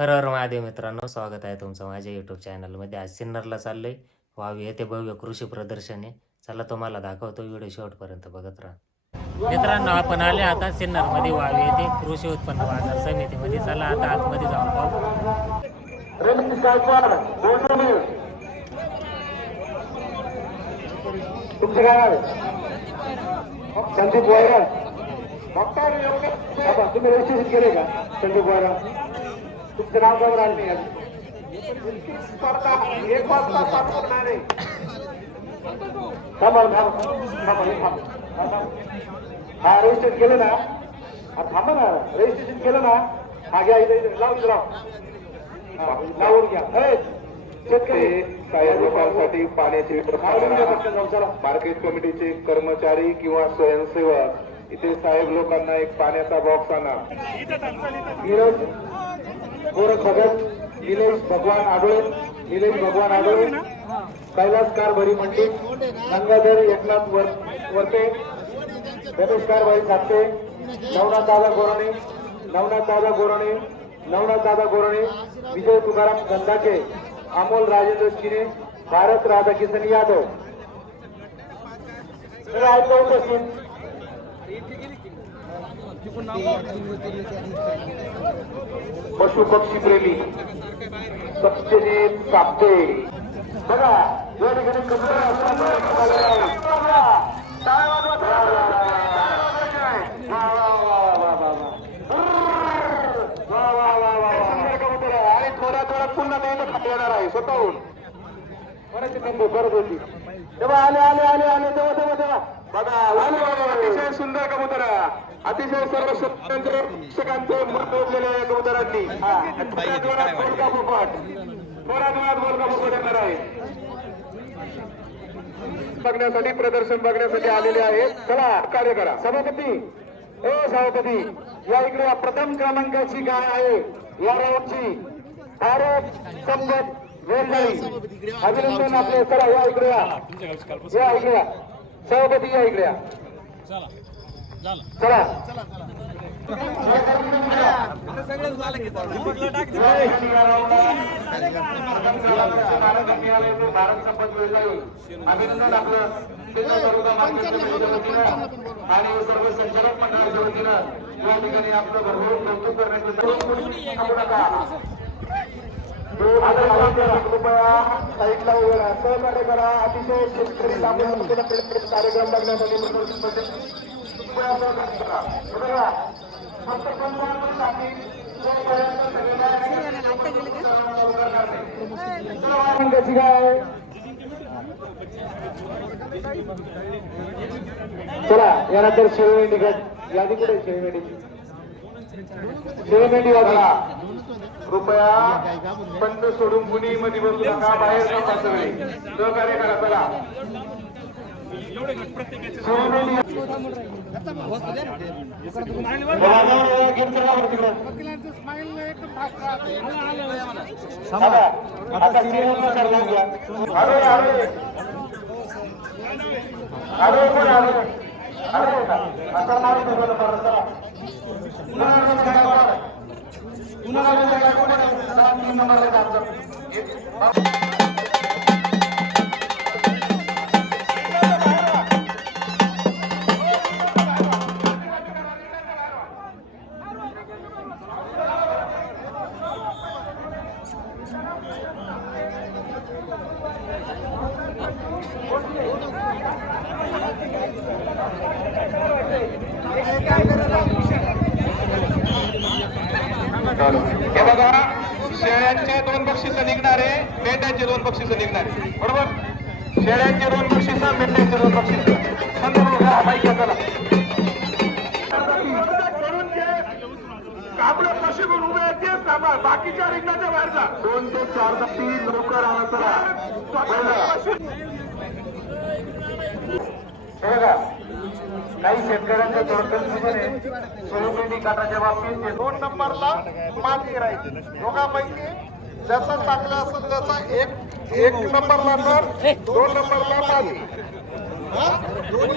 हर हर महादेव मित्रांनो स्वागत आहे तुमचं माझ्या यूट्यूब चॅनलमध्ये आज सिन्नरला चाललोय. वावी येथे भव्य कृषी प्रदर्शन. आहे चला तुम्हाला दाखवतो व्हिडिओ शेवटपर्यंत बघत राहा. मित्रांनो आपण आले आता सिन्नरमध्ये. वावी येथे कृषी उत्पन्न बाजार समितीमध्ये. चला आता आतमध्ये जाऊन पाहू. संदीप वायरा. तुमचं नाव का बरं आलं नाही आज? स्पर्धा एक वाजता चालू होणार आहे. थांबा थांबा थांबा हे रजिस्ट्रेशन केलं ना? हा थांबा ना. रजिस्ट्रेशन केलं ना? हा घ्या इथे इथे लावून लाव लावून घ्या. शेतकरी. साहेब लोकांसाठी पाण्याची मार्केट कमिटीचे कर्मचारी किंवा स्वयंसेवक इथे साहेब लोकांना एक पाण्याचा बॉक्स आणा. गोरख भगत निलेश भगवान आगळे निलेश भगवान आगळे कैलास कारभारी मंडी गंगाधर एकनाथ वर वरते रमेश कारभारी साप्ते नवनाथ दादा गोराणे नवनाथ दादा गोराणे नवनाथ दादा गोराणे विजय तुकाराम गंधाके अमोल राजेंद्र चिरे भारत राधाकिशन यादव. तर उपस्थित पशु पक्षी प्रेमी सत्यजित साप्ते बघा या ठिकाणी. आणि थोड्या थोड्यात पुन्हा त्यानं खाली येणार आहे स्वतःहून करत होती तेव्हा आले आले आले आले. तेव्हा तेव्हा तेव्हा. अतिशय सुंदर कबूतर. अतिशय सर्व शेतकऱ्यांचे शिक्षकांचे मन मोडलेले आहे कबुतरांनी. थोड्या जोरात बोलका पोपट. थोड्या जोरात बोलका पोपट येणार आहे. बघण्यासाठी प्रदर्शन बघण्यासाठी आलेले आहेत. चला कार्य करा. सभापती. ए सभापती या इकडे या प्रथम क्रमांकाची गाय आहे. या राऊंडची भारत संपत वेलणारी अभिनंदन आपले. चला या इकडे या. या इकडे या. सभापती या इकडे या. चला. भारत संपत वेळी अभिनंदन आपलं आणि सर्व संचालक मंडळाच्या वतीनं या ठिकाणी आपलं भरभरून कौतुक करण्याचं. कृपया साईडला उभे राहा सहकार्य करा अतिशय शेतकरी कार्यक्रम बघण्यासाठी कृपया सहकार्य करा उभे फक्त पंधरा मिनिटांसाठी काय चला यानंतर शेळमेंढी निघत यादी कुठे आहे शेळमेंढी वाजला कृपया बंद सोडून कुणी मध्ये बसू नका बाहेर नका सगळे सहकार्य करा चला पुन्हा शेळ्यांचे दोन बक्षीस निघणारे मेंढ्यांचे दोन बक्षीस निघणारे. बरोबर? शेळ्यांचे दोन बक्षीस मेंढ्यांचे दोन बक्षीस. आपलं कशी पण उभे आहेत तेच थांबा बाकीच्या रिंगाच्या बाहेर जा. दोन ते चार चला हे बघा. काही शेतकऱ्यांच्या तोडकतीमध्ये सोयाबीन काटाच्या बाबतीत ते दोन नंबरला माती राहील. दोघांपैकी ज्याचा चांगला असेल त्याचा एक एक नंबरला तर दोन नंबरला माती. दोन्ही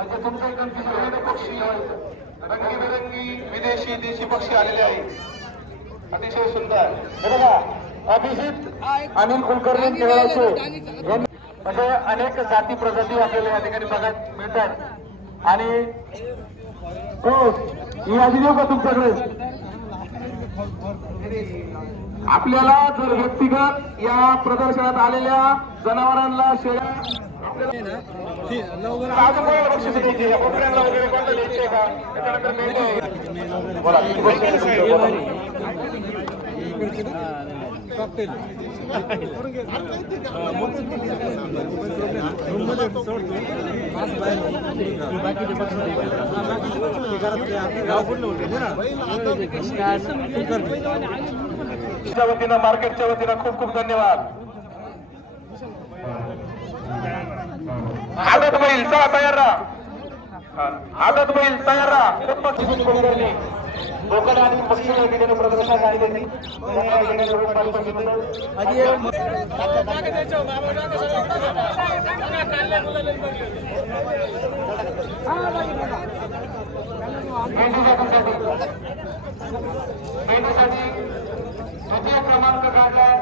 म्हणजे तुमचं इकडून किती वेळ पक्षी रंगीबेरंगी विदेशी देशी पक्षी आलेले आहेत. अतिशय सुंदर. बघा अभिजित अनिल कुलकर्णी केवळाचे म्हणजे अनेक जाती प्रजाती आपल्याला या ठिकाणी बघायला मिळतात. आणि ही यादी देऊ का तुमच्याकडे? आपल्याला जर व्यक्तिगत या प्रदर्शनात आलेल्या जनावरांना शेळ्या वतीनं मार्केटच्या वतीनं खूप खूप धन्यवाद. हातात बैल चला तयार राहा. हातात बैल तयार राहा. कोकण आणि पश्चिम या ठिकाणी प्रदर्शनात आली त्यांनी या ठिकाणी मेंढीसाठी द्वितीय क्रमांक काढलाय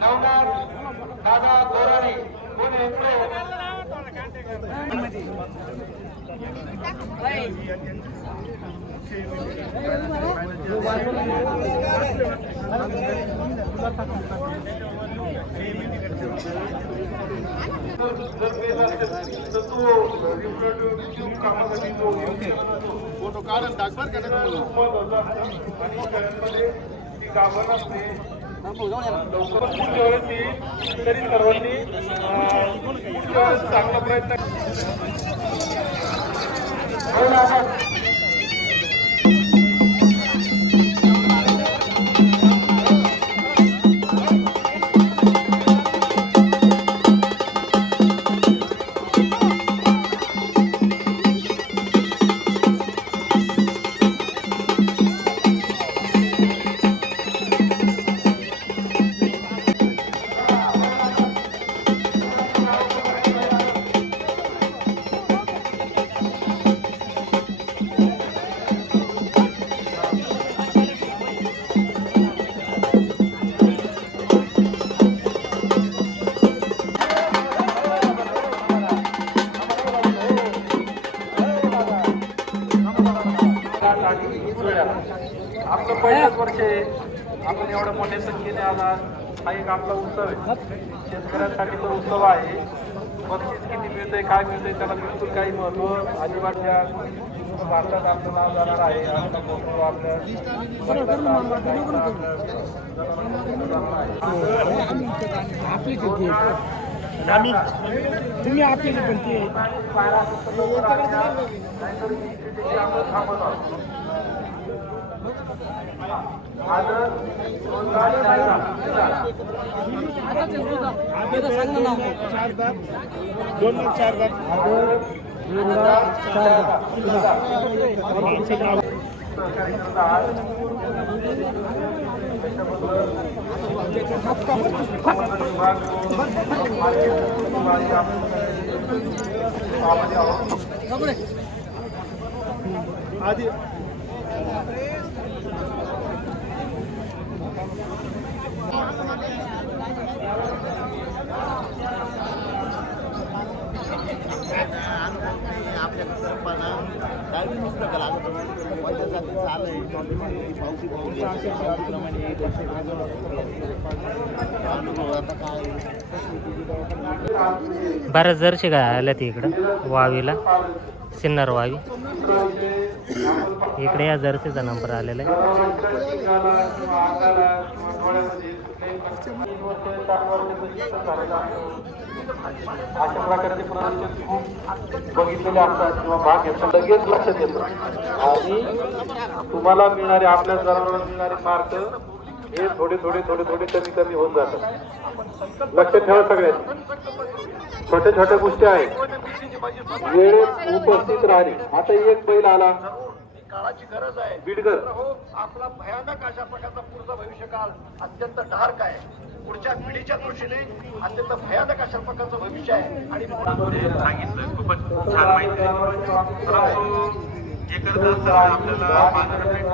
नवनाथ दादा गोराणी पुणे फोटो काढून टाक बरं का त्याच्यामध्ये. ती तरी सर्वांनी चांगला प्रयत्न आपलं पहिलंच वर्ष आहे. आपण एवढ्या मोठ्या संख्येने आला हा एक आपला उत्सव आहे. शेतकऱ्यांसाठी तो उत्सव आहे. बक्षीस किती मिळतंय काय मिळतंय त्याला बिलकुल काही महत्त्व अजिबात या भारतात आपलं नाव जाणार आहे. आपला तुम्ही आपली दोन दात चार दात आधी बऱ्याच जर्शी काय आल्या ती इकडं? वावीला. सिन्नर वावी. इकडे या जर्सीचा नंबर आलेला आहे. अशा प्रकारचे प्रदर्शन खूप बघितलेले असतात किंवा भाग लगेच लक्षात आणि तुम्हाला मिळणारे आपल्या जनावरांना मिळणारे मार्क हे थोडे थोडे थोडे थोडे कमी कमी होऊन जातात. लक्षात ठेवा सगळ्यांनी छोट्या छोट्या गोष्टी आहेत. वेळेत उपस्थित राहणे. आता एक बैल आला. काळाची गरज आहे बीडकर आपला भयानक अशा प्रकारचा पुढचा भविष्यकाळ अत्यंत डार्क आहे पुढच्या पिढीच्या दृष्टीने अत्यंत भयानक अशा प्रकारचं भविष्य आहे आणि सांगितलं खूपच छान माहिती आहे परंतु हे आपल्याला बाजारपेठ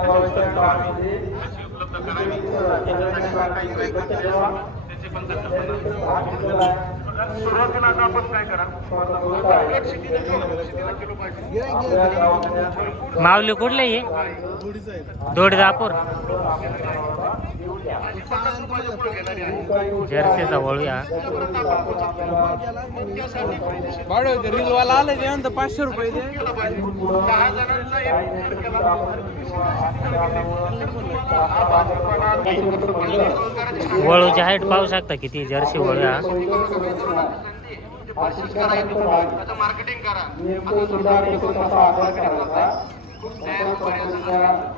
कशी उपलब्ध करावी. याच्यासाठी काही प्रयत्न Để đi. केले सुरुवातीला आता आपण काय करा माऊली कुठले ये दोडदापूर जर्सीचा वळूया. रिलवाला आलं त्यानंतर पाचशे रुपये दे वळूची हाईट पाहू शकता किती? जर्सी वळूया. मार्केटिंग करा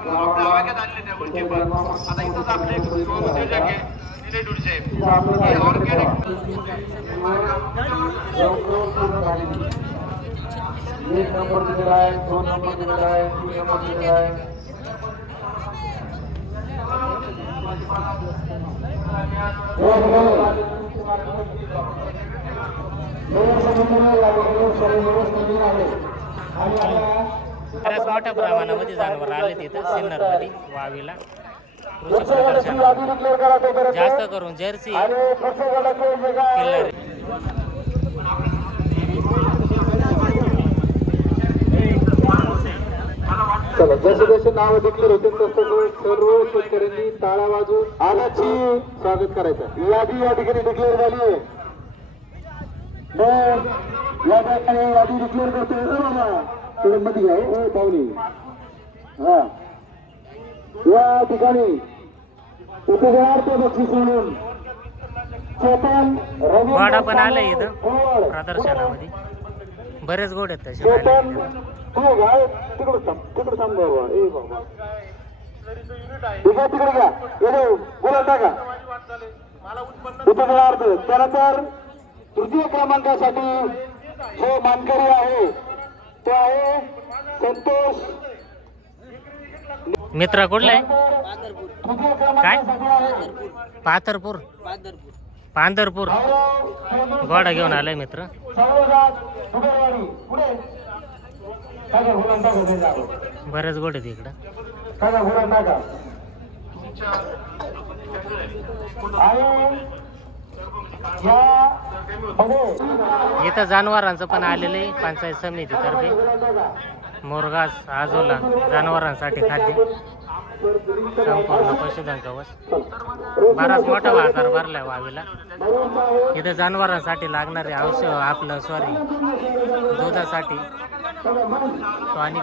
गावात आणले त्या गोष्टी पण आता इथंच आपले उद्योजक आहे हे एक नंबर दिलेला आहे दोन नंबर दिलेला आहे तीन नंबर दिलेला आहे. बऱ्याच मोठ्या प्रमाणामध्ये जनावर आले तिथं सिन्नरमध्ये वावीला. कृषी प्रदर्शन. जास्त करून जर्सी किल्लारी. चला जसे जसे नाव डिक्लेअर होते तसं सर्व शेतकऱ्यांनी टाळा वाजून आलाची स्वागत करायचं. यादी या ठिकाणी डिक्लेअर झाली आहे. तर या ठिकाणी यादी डिक्लेअर करतोय. मध्ये घ्या हो. पाहुणे. हा. या ठिकाणी उपहारार्थ बक्षीस म्हणून चेतन रवी वाडा पण आलाय इथं. प्रदर्शनामध्ये. बरेच गोड आहेत तसे. तू गाय तिकडे थांब तिकडे थांब बाबा ए बाबा. ठीक आहे तिकडे घ्या. येतो बोला टाका. उपहारार्थ त्यानंतर तृतीय क्रमांकासाठी जो मानकरी आहे तो आहे संतोष. मित्रा कुठला आहे? तृतीय काय? क्रमांकासाठी आहे. पाथरपूर. पांढरपूर. गोडा घेऊन आलाय मित्र. बरेच गोड आहेत इकडं. इथं जनावरांचं पण आलेलं आहे पंचायत समितीतर्फे मोरगास आजोला जनावरांसाठी खाद्य. संपूर्ण पशुधन कवच. बराच मोठा बाजार भरलाय वावीला. इथे जनावरांसाठी लागणारे औषध आपलं सॉरी दुधासाठी. आणि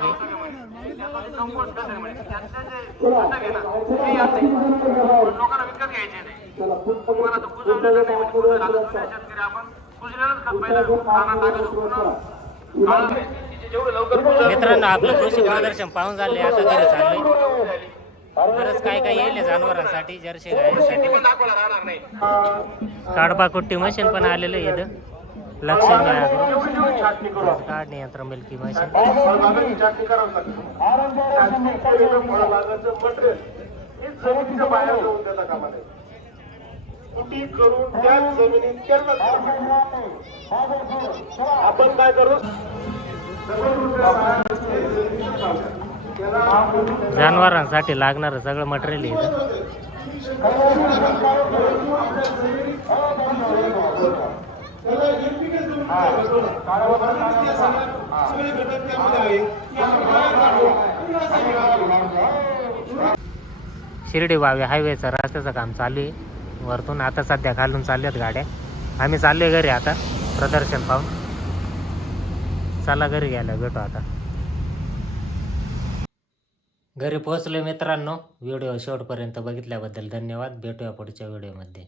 मित्रांनो आपलं कृषी प्रदर्शन पाहून झाले आता घरी चाललंय. बरंच काय काय येईल जनावरांसाठी जर्सी गायसाठी. पण दाखवला राहणार नाही मशीन पण आलेलं आहे इथं. लक्ष्मी यंत्र मिल्की मशीन आपण काय करू? जनावरांसाठी लागणारं सगळं मटेरियल इथं. शिर्डी वावे हायवेचं रस्त्याचं काम चालू आहे. वरतून आता सध्या घालून चालल्यात गाड्या. आम्ही चाललोय घरी आता. प्रदर्शन पाहून. चला घरी गेल्या भेटू आता. घरी पोहोचलो मित्रांनो. व्हिडिओ शेवटपर्यंत बघितल्याबद्दल धन्यवाद. भेटूया पुढच्या व्हिडिओमध्ये